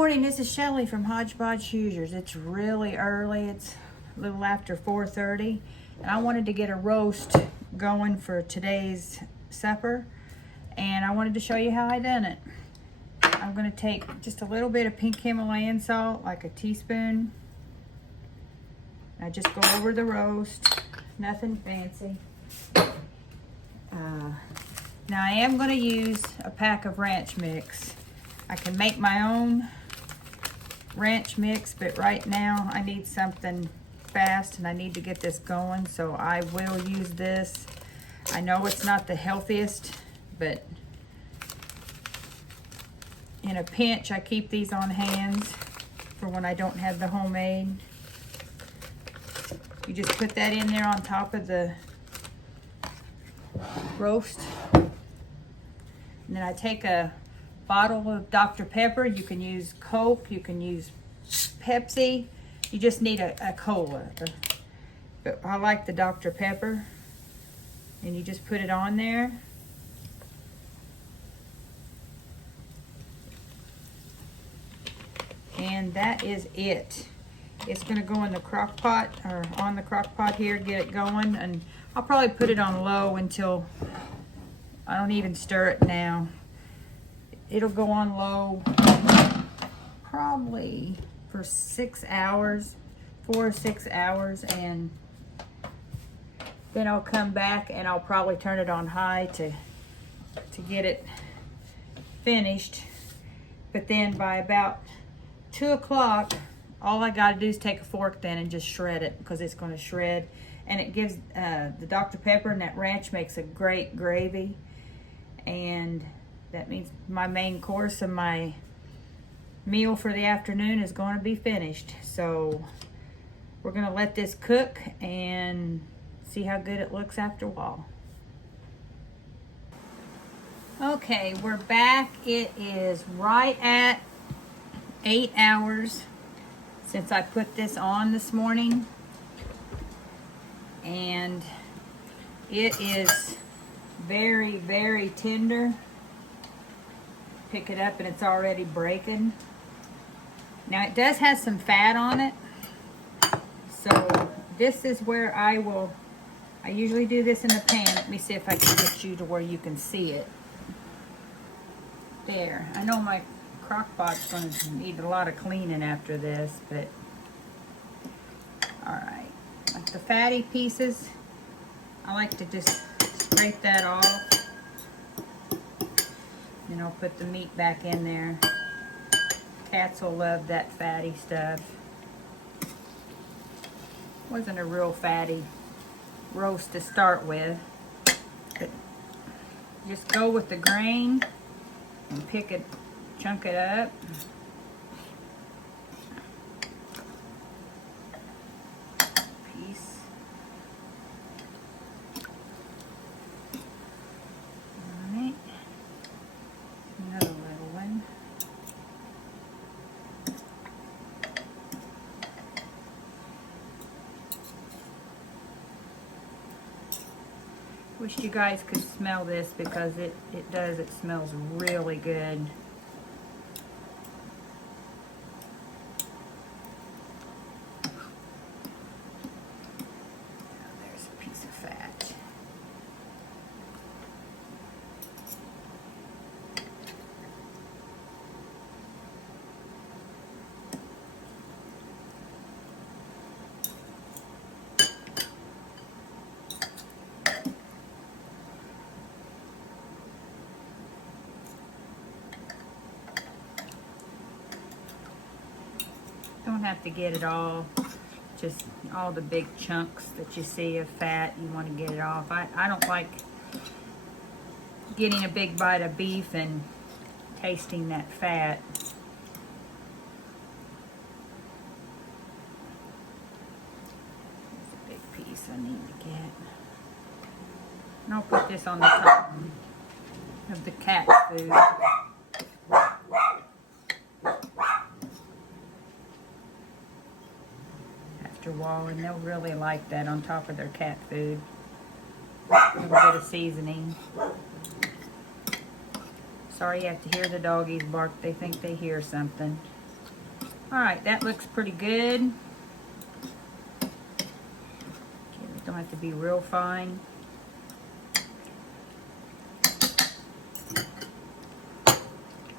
morning, this is Shelly from Hodgepodge Hoosiers. It's really early. It's a little after 4:30, and I wanted to get a roast going for today's supper, and I wanted to show you how I done it. I'm going to take just a little bit of pink Himalayan salt, like a teaspoon. I just go over the roast, nothing fancy. Now I am going to use a pack of ranch mix. I can make my own ranch mix, but right now I need something fast and I need to get this going, so I will use this. I know it's not the healthiest, but in a pinch I keep these on hand for when I don't have the homemade. You just put that in there on top of the roast. And then I take a bottle of Dr. Pepper. You can use Coke, you can use Pepsi. You just need a cola. But I like the Dr. Pepper. And you just put it on there. And that is it. It's gonna go in the crock pot, or on the crock pot here, get it going. And I'll probably put it on low until I don't even stir it now. It'll go on low probably for 6 hours, 4 or 6 hours, and then I'll come back and I'll probably turn it on high to get it finished. But then by about 2 o'clock, all I gotta do is take a fork then and just shred it, because it's gonna shred. And it gives, the Dr. Pepper and that ranch makes a great gravy. And that means my main course of my meal for the afternoon is going to be finished. So we're going to let this cook and see how good it looks after a while. Okay, we're back. It is right at 8 hours since I put this on this morning. And it is very, very tender. Pick it up and it's already breaking. Now it does have some fat on it, so this is where I usually do this in the pan. Let me see if I can get you to where you can see it. There. I know my crock pot's going to need a lot of cleaning after this, but alright. Like the fatty pieces, I like to just scrape that off. Then I'll put the meat back in there. Cats will love that fatty stuff. Wasn't a real fatty roast to start with. But just go with the grain and chunk it up. Piece. Alright. Another little one. Wish you guys could smell this, because it smells really good. There's a piece of fat. Don't have to get it all, just all the big chunks that you see of fat, you want to get it off. I don't like getting a big bite of beef and tasting that fat. There's a big piece I need to get. And I'll put this on the top of the cat food. After a while, and they'll really like that on top of their cat food. A little bit of seasoning. Sorry you have to hear the doggies bark. They think they hear something. All right, that looks pretty good. Okay, it don't have to be real fine.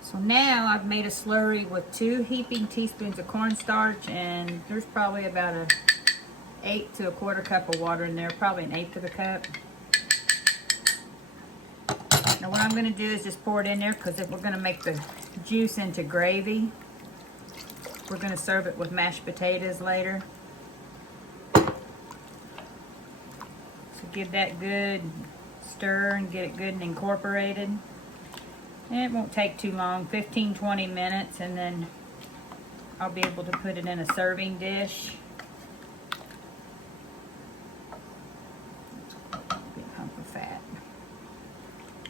So now I've made a slurry with 2 heaping teaspoons of cornstarch, and there's probably about an 1/8 to 1/4 cup of water in there, probably an 1/8 of a cup. Now what I'm going to do is just pour it in there, because if we're going to make the juice into gravy, we're going to serve it with mashed potatoes later. So give that good stir and get it good and incorporated. And it won't take too long, 15-20 minutes, and then I'll be able to put it in a serving dish. Big hump of fat.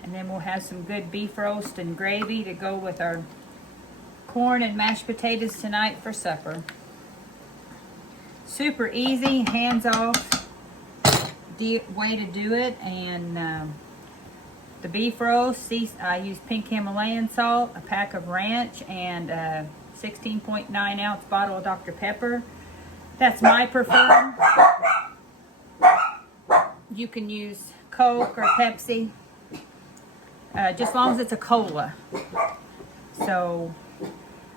And then we'll have some good beef roast and gravy to go with our corn and mashed potatoes tonight for supper. Super easy, hands off way to do it. And the beef roast, I use pink Himalayan salt, a pack of ranch, and a 16.9 ounce bottle of Dr. Pepper. That's my preferred. You can use Coke or Pepsi, just as long as it's a cola. So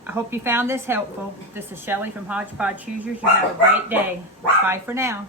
I hope you found this helpful. This is Shelley from Hodgepodge Hoosiers. You have a great day. Bye for now.